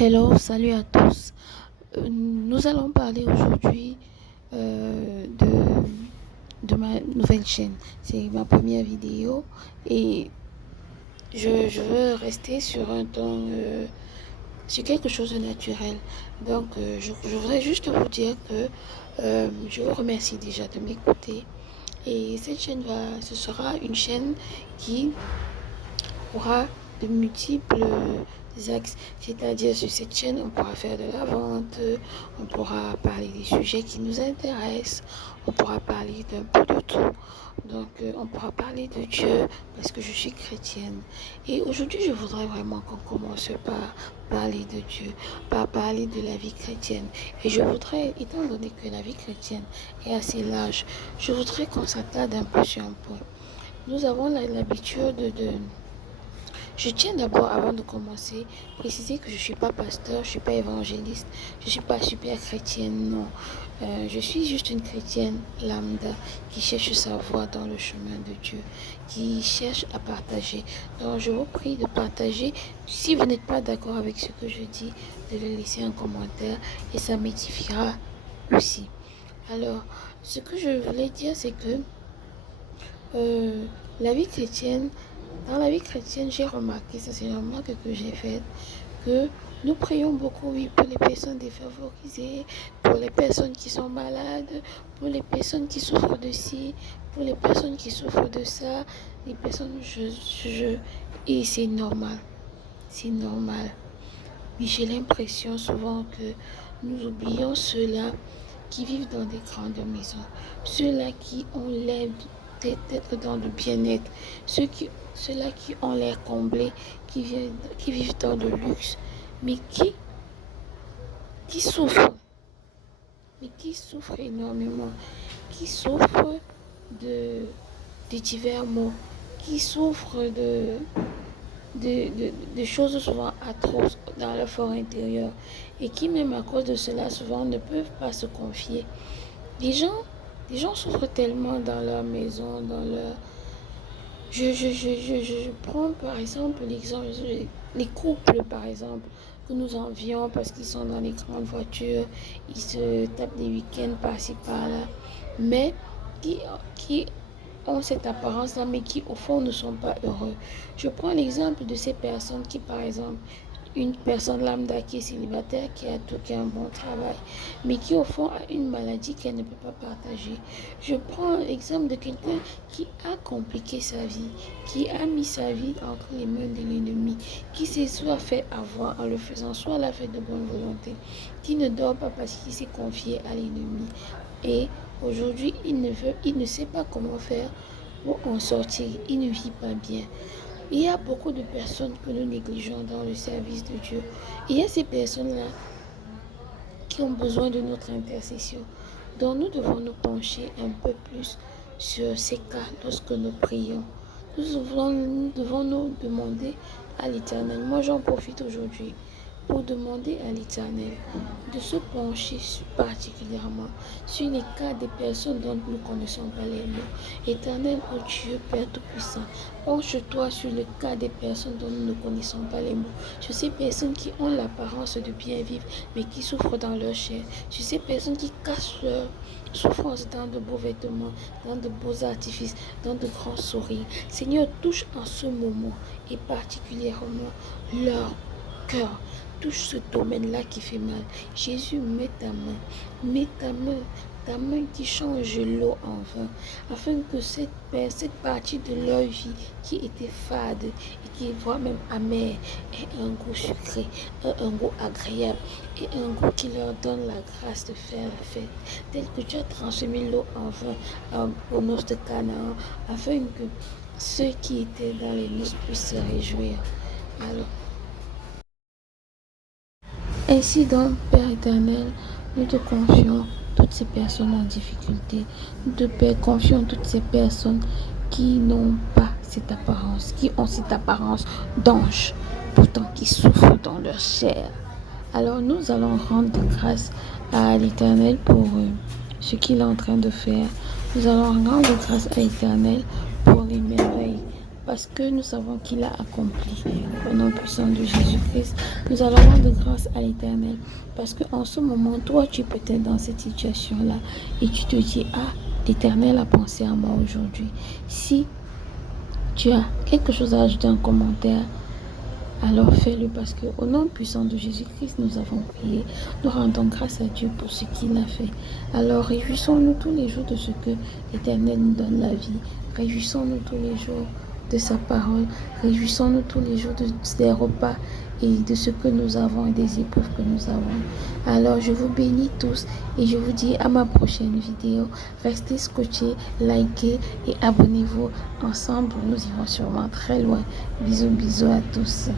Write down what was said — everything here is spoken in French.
Hello, salut à tous. Nous allons parler aujourd'hui de ma nouvelle chaîne. C'est ma première vidéo et je veux rester sur un ton, sur quelque chose de naturel. Donc, je voudrais juste vous dire que je vous remercie déjà de m'écouter. Et cette chaîne ce sera une chaîne qui aura de multiples axes. C'est-à-dire sur cette chaîne, on pourra faire de la vente, on pourra parler des sujets qui nous intéressent, on pourra parler d'un peu de tout. Donc, on pourra parler de Dieu parce que je suis chrétienne. Et aujourd'hui, je voudrais vraiment qu'on commence par parler de Dieu, par parler de la vie chrétienne. Et je voudrais, étant donné que la vie chrétienne est assez large, je voudrais qu'on s'attarde un peu sur un point. Nous avons l'habitude de je tiens d'abord, avant de commencer, préciser que je ne suis pas pasteur, je ne suis pas évangéliste, je ne suis pas super chrétienne, non. Je suis juste une chrétienne lambda qui cherche sa voie dans le chemin de Dieu, qui cherche à partager. Donc je vous prie de partager. Si vous n'êtes pas d'accord avec ce que je dis, de le laisser en commentaire et ça m'édifiera aussi. Alors, ce que je voulais dire, c'est que euh, la vie chrétienne, dans la vie chrétienne, j'ai remarqué, ça c'est une remarque que j'ai faite, que nous prions beaucoup, oui, pour les personnes défavorisées, pour les personnes qui sont malades, pour les personnes qui souffrent de ci, pour les personnes qui souffrent de ça, les personnes, et c'est normal, c'est normal. Mais j'ai l'impression souvent que nous oublions ceux-là qui vivent dans des grandes maisons, ceux-là qui ont l'air d'être dans le bien-être, ceux-là qui ont l'air comblés, qui vivent dans le luxe, mais qui souffrent, mais qui souffrent énormément, qui souffrent de, de divers maux, qui souffrent de choses souvent atroces dans leur fort intérieur et qui même à cause de cela souvent ne peuvent pas se confier. Les gens, les gens souffrent tellement dans leur maison, dans leur... Je prends par exemple l'exemple, les couples par exemple, que nous envions parce qu'ils sont dans les grandes voitures, ils se tapent des week-ends par-ci par-là, mais qui, qui ont cette apparence-là, mais qui au fond ne sont pas heureux. Je prends l'exemple de ces personnes qui, par exemple, une personne lambda qui est célibataire, qui a un bon travail, mais qui au fond a une maladie qu'elle ne peut pas partager. Je prends l'exemple de quelqu'un qui a compliqué sa vie, qui a mis sa vie entre les mains de l'ennemi, qui s'est soit fait avoir en le faisant, soit l'a fait de bonne volonté, qui ne dort pas parce qu'il s'est confié à l'ennemi. Et aujourd'hui, il ne sait pas comment faire pour en sortir. Il ne vit pas bien. Il y a beaucoup de personnes que nous négligeons dans le service de Dieu. Il y a ces personnes-là qui ont besoin de notre intercession. Donc nous devons nous pencher un peu plus sur ces cas lorsque nous prions. Nous devons nous demander à l'Éternel. Moi j'en profite aujourd'hui pour demander à l'Éternel de se pencher particulièrement sur les cas des personnes dont nous ne connaissons pas les noms. Éternel, oh Dieu, Père Tout-Puissant, penche-toi sur le cas des personnes dont nous ne connaissons pas les mots. Sur ces personnes qui ont l'apparence de bien vivre, mais qui souffrent dans leur chair. Sur ces personnes qui cachent leur souffrance dans de beaux vêtements, dans de beaux artifices, dans de grands sourires. Seigneur, touche en ce moment et particulièrement leur cœur. Touche ce domaine-là qui fait mal. Jésus, mets ta main qui change l'eau en vin, afin que cette partie de leur vie qui était fade et qui est voire même amère ait un goût sucré, un goût agréable et un goût qui leur donne la grâce de faire la fête, tel que tu as transformé l'eau en vin aux noces de Canaan, afin que ceux qui étaient dans les noces puissent se réjouir. Alors, ainsi donc, Père éternel, nous te confions toutes ces personnes en difficulté. Nous te confions toutes ces personnes qui n'ont pas cette apparence, qui ont cette apparence d'ange, pourtant qui souffrent dans leur chair. Alors nous allons rendre grâce à l'Éternel pour ce qu'il est en train de faire. Nous allons rendre grâce à l'Éternel pour les merveilles. parce que nous savons qu'il a accompli. Au nom puissant de Jésus-Christ, nous allons rendre grâce à l'Éternel. Parce qu'en ce moment, toi, tu es peut-être dans cette situation-là et tu te dis, ah, l'Éternel a pensé à moi aujourd'hui. Si tu as quelque chose à ajouter en commentaire, alors fais-le parce qu'au nom puissant de Jésus-Christ, nous avons prié. Nous rendons grâce à Dieu pour ce qu'il a fait. Alors réjouissons-nous tous les jours de ce que l'Éternel nous donne la vie. Réjouissons-nous tous les jours de sa parole. Réjouissons-nous tous les jours des repas et de ce que nous avons et des épreuves que nous avons. Alors je vous bénis tous et je vous dis à ma prochaine vidéo. Restez scotchés, likez et abonnez-vous. Ensemble, nous irons sûrement très loin. Bisous, bisous à tous.